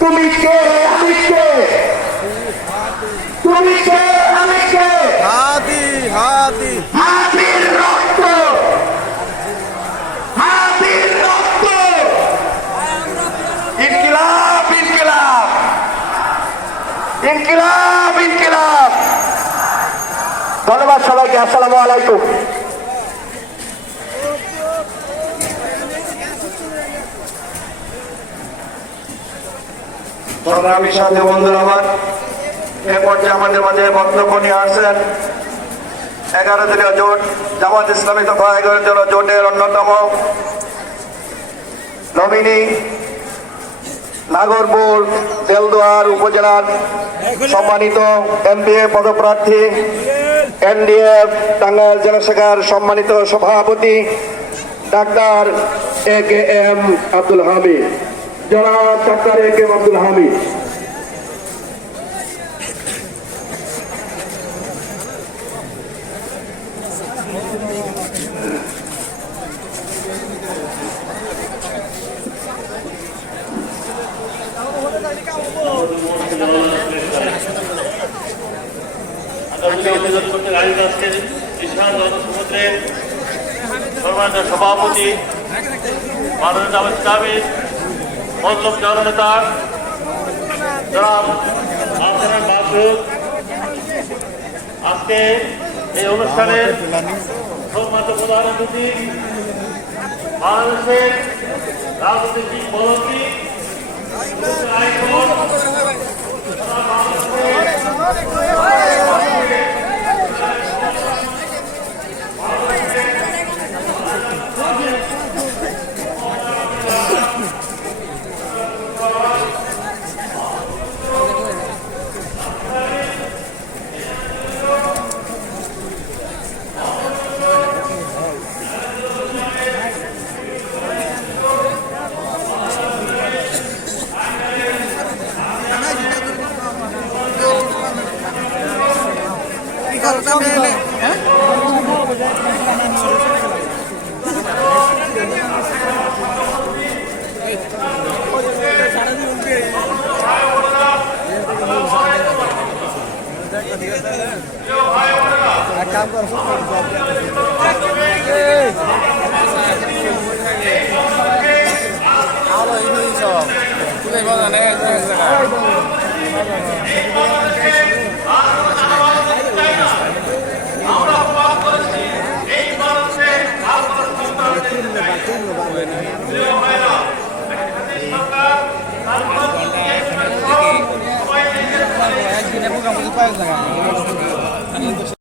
তুমি কে আমি কে তুমি কে আমি কে হাতি হাতি হাতির রক্ত। হাতির রক্ত। ইনকিলাব ইনকিলাব। ইনকিলাব ইনকিলাব। ধন্যবাদ সবাইকে আসসালামু আলাইকুম। সংগ্রামী সাথে বন্ধুরা আমার, এ পর্যায়ে আমাদের মাঝে বক্তব্য নিয়ে আসছেন এগারো দলীয় জোট, জামাত ইসলামী তথা এগারো দলীয় জোটের অন্যতম নমিনী, নাগরপুর তেলদুয়ার উপজেলার সম্মানিত এমপিএ পদপ্রার্থী এনডিএফ টাঙ্গাইল জেলা শাখার সম্মানিত সভাপতি doctor A K M Abdul Hamid. জনাব doctor A K Abdul Hamid. সভাপতি মাননীয় জাভেদ মজলুম জননেতা জনাব আফসান মাহমুদ আজকে এই অনুষ্ঠানের সম্মানিত প্রধান অতিথি, বাংলাদেশের রাজনৈতিক বলতি আইকন বাংলাদেশের আলো 筷子